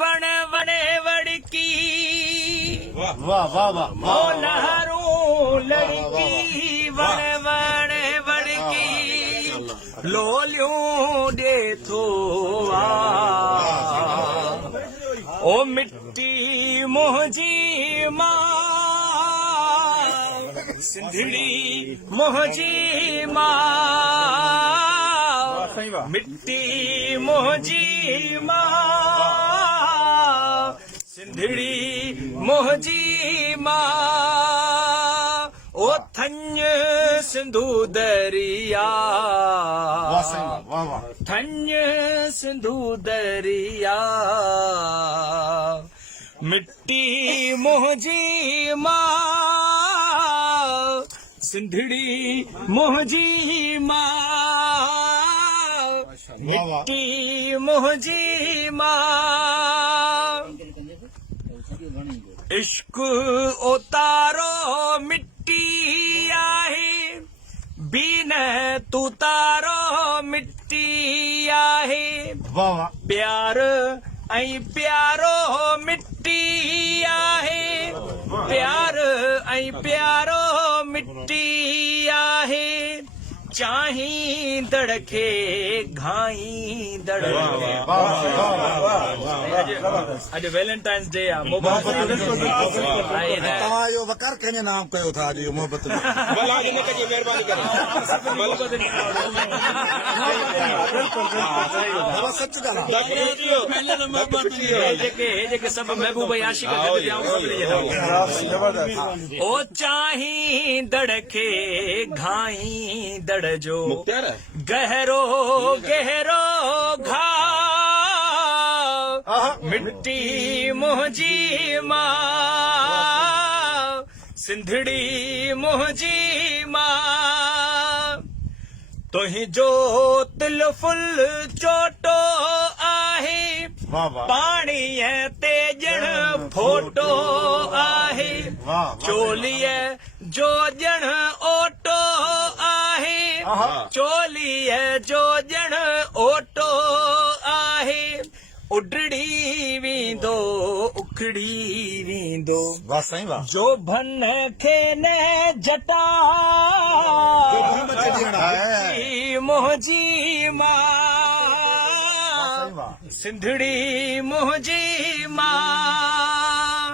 वण वणे वड़की वाह वाह वाह ओ लहरूं लड़की वण वणे वड़की लोलियूं ॾे थो ओ मिट्टी मुंहिंजी मां सिंधड़ी मुंहिंजी मां मिट्टी मुंहिंजी मां सिंधड़ी मुंहिंजी मां ओ थञ सिंधू दरिया थञ सिंधू दरिया मिट्टी मुंहिंजी मां सिंधड़ी मुंहिंजी मां मिट्टी मुंहिंजी मां इश्क उतारो मिट्टी आहे बीन तू तारो मिट्टी आहे प्यार ऐं प्यारो मिट्टी आहे प्यार ऐं प्यारो मिट्टी आहे चाहींदड़ खे घाईंदड़ अॼु वैलेंटाइन्स डे आहे तव्हां इहो वकार कंहिंजे नाम कयो था अॼु मोहबत सच जेके सभु महबूब आशिक ओ चाहींदड़ खे घाईंदड़ जो गहरो गहरो घाव मिट्टी मुंहिंजी मां सिंधड़ी मुंहिंजी मां तुंहिंजो तिल फुल चोटो आहे पाणीअ ते ॼण फोटो आहे चोलीअ जो ॼण ओटो आहे चोलीअ जो ॼण ओटो आहे उडड़ी वेंदो उखड़ी वेंदो जो भन खे न जटा मुंहिंजी मां सिंधड़ी मुंहिंजी मां